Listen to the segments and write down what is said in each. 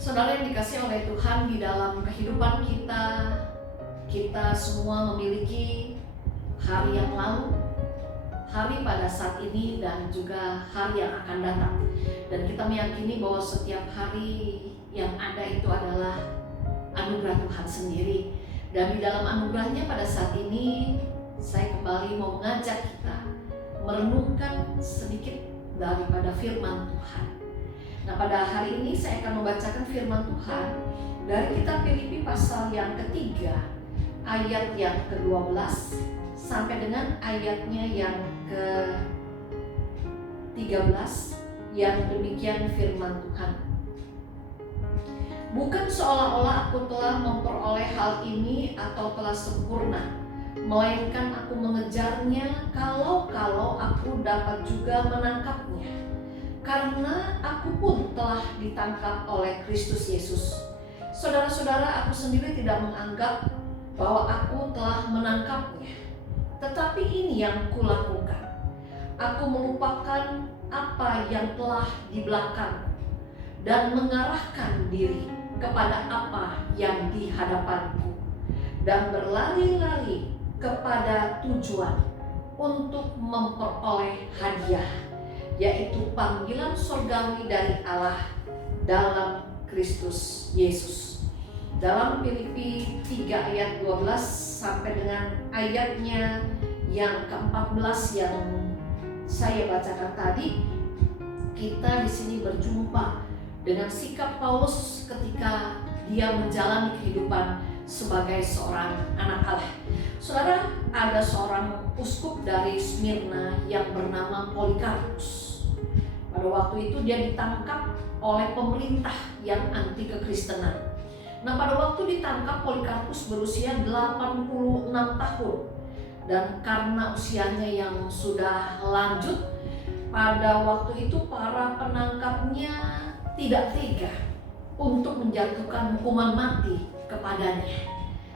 Saudara yang dikasih oleh Tuhan, di dalam kehidupan kita, kita semua memiliki hari yang lalu, hari pada saat ini, dan juga hari yang akan datang. Dan kita meyakini bahwa setiap hari yang ada itu adalah anugerah Tuhan sendiri. Dan di dalam anugerahnya pada saat ini, saya kembali mau mengajak kita merenungkan sedikit daripada firman Tuhan. Nah, pada hari ini saya akan membacakan firman Tuhan dari kitab Filipi pasal yang ketiga, ayat yang ke-12 sampai dengan ayatnya yang ke-13, yang demikian firman Tuhan. Bukan seolah-olah aku telah memperoleh hal ini atau telah sempurna, melainkan aku mengejarnya kalau aku dapat juga menangkapnya. Karena aku pun telah ditangkap oleh Kristus Yesus. Saudara-saudara, aku sendiri tidak menganggap bahwa aku telah menangkapnya. Tetapi ini yang kulakukan. Aku melupakan apa yang telah di belakang dan mengarahkan diri kepada apa yang di hadapanku, dan berlari-lari kepada tujuan untuk memperoleh hadiah, yaitu panggilan surgawi dari Allah dalam Kristus Yesus. Dalam Filipi 3 ayat 12 sampai dengan ayatnya yang ke-14 yang saya bacakan tadi, kita di sini berjumpa dengan sikap Paulus ketika dia menjalani kehidupan sebagai seorang anak Allah. Saudara, ada seorang uskup dari Smyrna yang bernama Polikarpus. Pada waktu itu dia ditangkap oleh pemerintah yang anti kekristenan. Nah, pada waktu ditangkap, Polikarpus berusia 86 tahun. Dan karena usianya yang sudah lanjut, pada waktu itu para penangkapnya tidak tega untuk menjatuhkan hukuman mati kepadanya.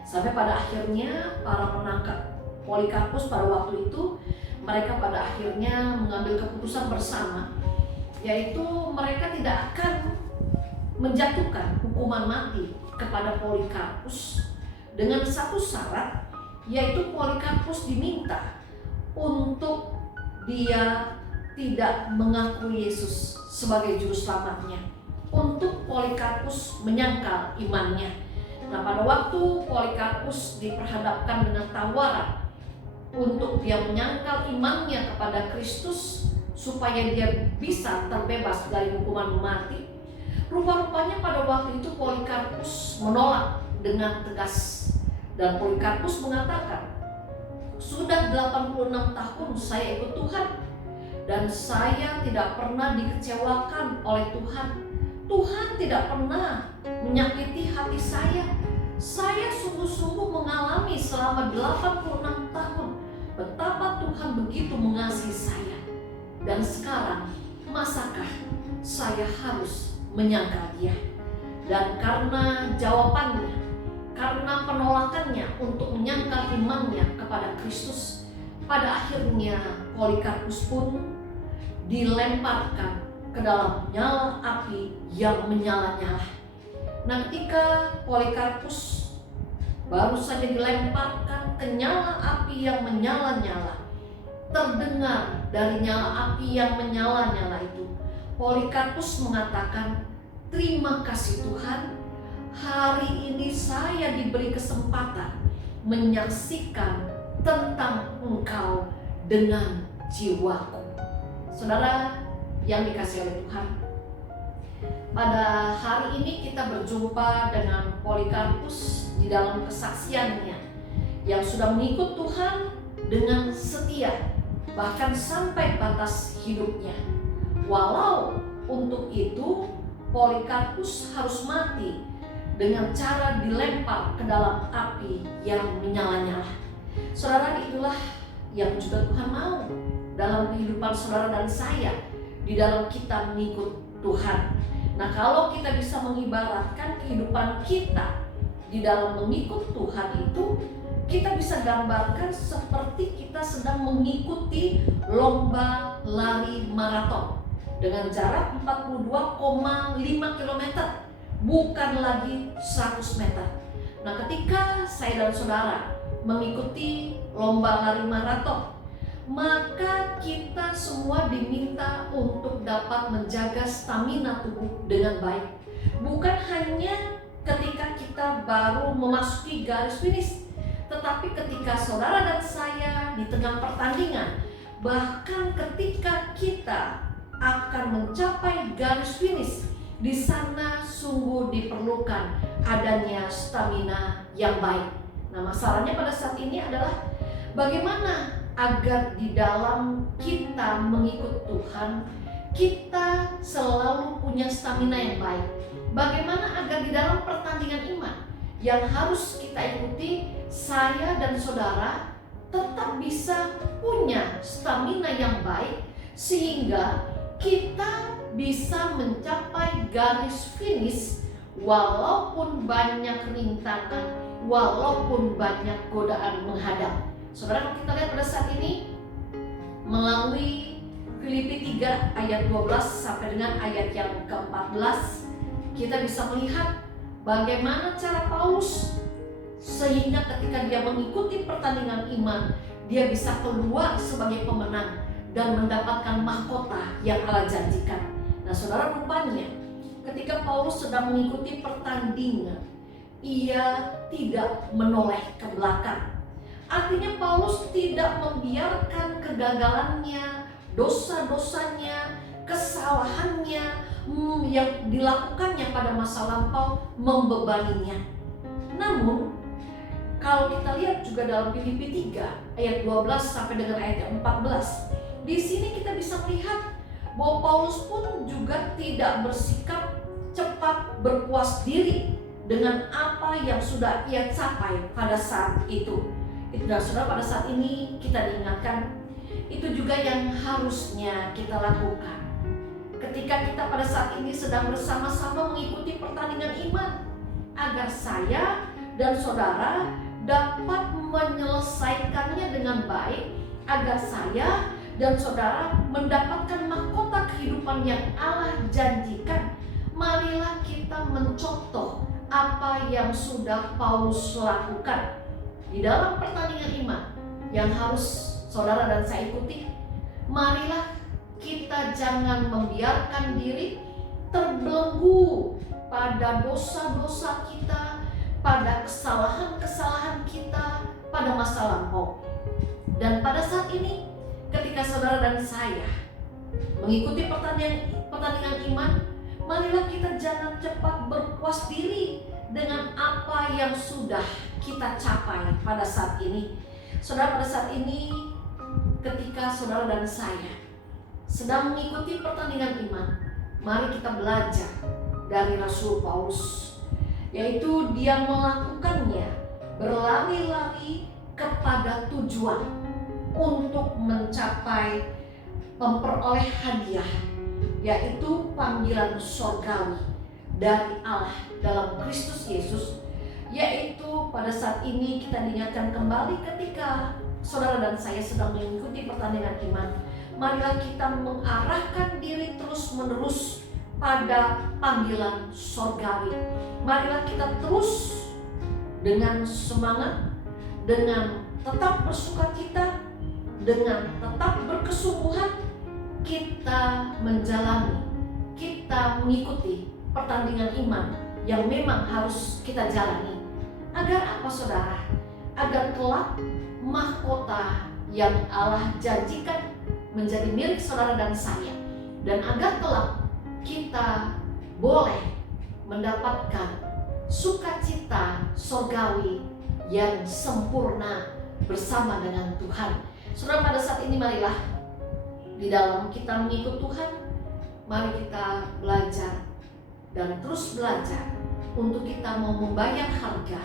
Sampai pada akhirnya para penangkap Polikarpus pada waktu itu, mereka pada akhirnya mengambil keputusan bersama, yaitu mereka tidak akan menjatuhkan hukuman mati kepada Polikarpus dengan satu syarat, yaitu Polikarpus diminta untuk dia tidak mengakui Yesus sebagai juru selamatnya, untuk Polikarpus menyangkal imannya. Nah, pada waktu Polikarpus diperhadapkan dengan tawaran untuk dia menyangkal imannya kepada Kristus supaya dia bisa terbebas dari hukuman mati, rupa-rupanya pada waktu itu Polikarpus menolak dengan tegas. Dan Polikarpus mengatakan, sudah 86 tahun saya ikut Tuhan, dan saya tidak pernah dikecewakan oleh Tuhan. Tuhan tidak pernah menyakiti hati saya. Saya sungguh-sungguh mengalami selama 86 tahun betapa Tuhan begitu mengasihi saya. Dan sekarang, masakah saya harus menyangkal dia? Dan karena jawabannya, karena penolakannya untuk menyangkal imannya kepada Kristus, pada akhirnya Polikarpus pun dilemparkan ke dalam nyala api yang menyala-nyala. Nah, ketika Polikarpus baru saja dilemparkan ke nyala api yang menyala-nyala, terdengar dari nyala api yang menyala-nyala itu, Polikarpus mengatakan, terima kasih Tuhan, hari ini saya diberi kesempatan menyaksikan tentang Engkau dengan jiwaku. Saudara yang dikasihi oleh Tuhan, pada hari ini kita berjumpa dengan Polikarpus di dalam kesaksiannya yang sudah mengikut Tuhan dengan setia, bahkan sampai batas hidupnya. Walau untuk itu Polikarpus harus mati dengan cara dilempar ke dalam api yang menyala-nyala. Saudara, itulah yang juga Tuhan mau dalam kehidupan saudara dan saya di dalam kita mengikut Tuhan. Nah, kalau kita bisa mengibaratkan kehidupan kita di dalam mengikut Tuhan itu, kita bisa gambarkan seperti kita sedang mengikuti lomba lari maraton dengan jarak 42,5 km bukan lagi 100 meter. Nah, ketika saya dan saudara mengikuti lomba lari maraton, maka kita semua diminta untuk dapat menjaga stamina tubuh dengan baik. Bukan hanya ketika kita baru memasuki garis finish, tetapi ketika saudara dan saya di tengah pertandingan, bahkan ketika kita akan mencapai garis finish, di sana sungguh diperlukan adanya stamina yang baik. Nah, masalahnya pada saat ini adalah bagaimana agar di dalam kita mengikut Tuhan, kita selalu punya stamina yang baik. Bagaimana agar di dalam pertandingan iman yang harus kita ikuti, saya dan saudara tetap bisa punya stamina yang baik, sehingga kita bisa mencapai garis finish walaupun banyak rintangan, walaupun banyak godaan menghadap. Saudara, kalau kita lihat pada saat ini melalui Filipi 3 ayat 12 sampai dengan ayat yang ke-14, kita bisa melihat bagaimana cara Paulus sehingga ketika dia mengikuti pertandingan iman, dia bisa keluar sebagai pemenang dan mendapatkan mahkota yang Allah janjikan. Nah, saudara, rupanya ketika Paulus sedang mengikuti pertandingan, ia tidak menoleh ke belakang. Artinya Paulus tidak membiarkan kegagalannya, dosa-dosanya, kesalahannya yang dilakukannya pada masa lampau membebaninya. Namun kalau kita lihat juga dalam Filipi 3 ayat 12 sampai dengan ayat 14, di sini kita bisa melihat bahwa Paulus pun juga tidak bersikap cepat berpuas diri dengan apa yang sudah ia capai pada saat itu. Dan saudara, pada saat ini kita diingatkan itu juga yang harusnya kita lakukan. Ketika kita pada saat ini sedang bersama-sama mengikuti pertandingan iman, agar saya dan saudara dapat menyelesaikannya dengan baik, agar saya dan saudara mendapatkan mahkota kehidupan yang Allah janjikan. Marilah kita mencontoh apa yang sudah Paulus lakukan di dalam pertandingan iman yang harus saudara dan saya ikuti. Marilah kita jangan membiarkan diri terbelenggu pada dosa-dosa kita, pada kesalahan-kesalahan kita pada masa lampau. Dan pada saat ini ketika saudara dan saya mengikuti pertandingan iman, marilah kita jangan cepat berpuas diri dengan apa yang sudah kita capai pada saat ini. Saudara, pada saat ini ketika saudara dan saya sedang mengikuti pertandingan iman, mari kita belajar dari Rasul Paulus, yaitu dia melakukannya berlari-lari kepada tujuan untuk mencapai memperoleh hadiah, yaitu panggilan surgawi dari Allah dalam Kristus Yesus. Yaitu pada saat ini kita diingatkan kembali ketika saudara dan saya sedang mengikuti pertandingan iman, marilah kita mengarahkan diri terus-menerus pada panggilan surgawi. Marilah kita terus dengan semangat, dengan tetap bersukacita, dengan tetap berkesungguhan, kita menjalani, kita mengikuti pertandingan iman yang memang harus kita jalani. Agar apa, saudara? Agar kelak mahkota yang Allah janjikan menjadi milik saudara dan saya, dan agar kelak kita boleh mendapatkan sukacita surgawi yang sempurna bersama dengan Tuhan. Saudara, pada saat ini marilah di dalam kita mengikut Tuhan, mari kita belajar dan terus belajar untuk kita mau membayar harga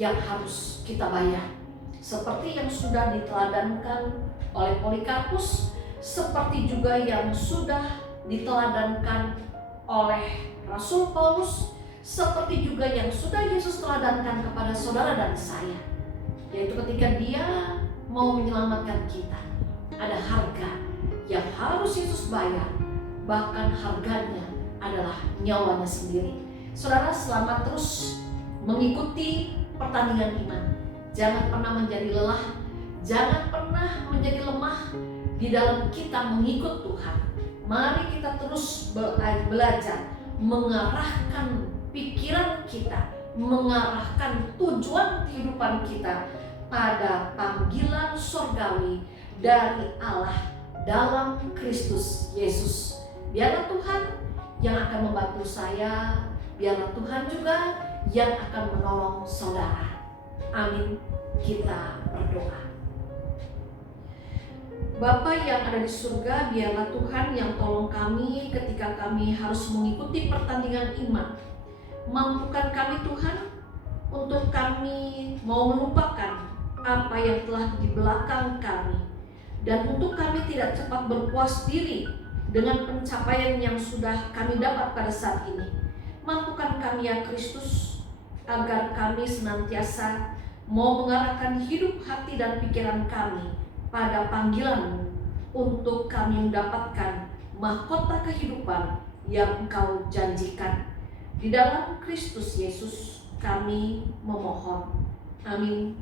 yang harus kita bayar, seperti yang sudah diteladankan oleh Polikarpus, seperti juga yang sudah diteladankan oleh Rasul Paulus, seperti juga yang sudah Yesus teladankan kepada saudara dan saya, yaitu ketika dia mau menyelamatkan kita, ada harga yang harus Yesus bayar, bahkan harganya adalah nyawanya sendiri. Saudara, selamat terus mengikuti pertandingan iman. Jangan pernah menjadi lelah, jangan pernah menjadi lemah di dalam kita mengikut Tuhan. Mari kita terus belajar mengarahkan pikiran kita, mengarahkan tujuan kehidupan kita pada panggilan surgawi dari Allah dalam Kristus Yesus. Biarlah Tuhan yang akan membantu saya, biarlah Tuhan juga yang akan menolong saudara. Amin. Kita berdoa. Bapa yang ada di surga, biarlah Tuhan yang tolong kami ketika kami harus mengikuti pertandingan iman. Mampukan kami Tuhan untuk kami mau melupakan apa yang telah di belakang kami, dan untuk kami tidak cepat berpuas diri dengan pencapaian yang sudah kami dapat pada saat ini. Mampukan kami ya Kristus, agar kami senantiasa mau mengarahkan hidup, hati, dan pikiran kami pada panggilan-Mu untuk kami mendapatkan mahkota kehidupan yang Engkau janjikan. Di dalam Kristus Yesus kami memohon. Amin.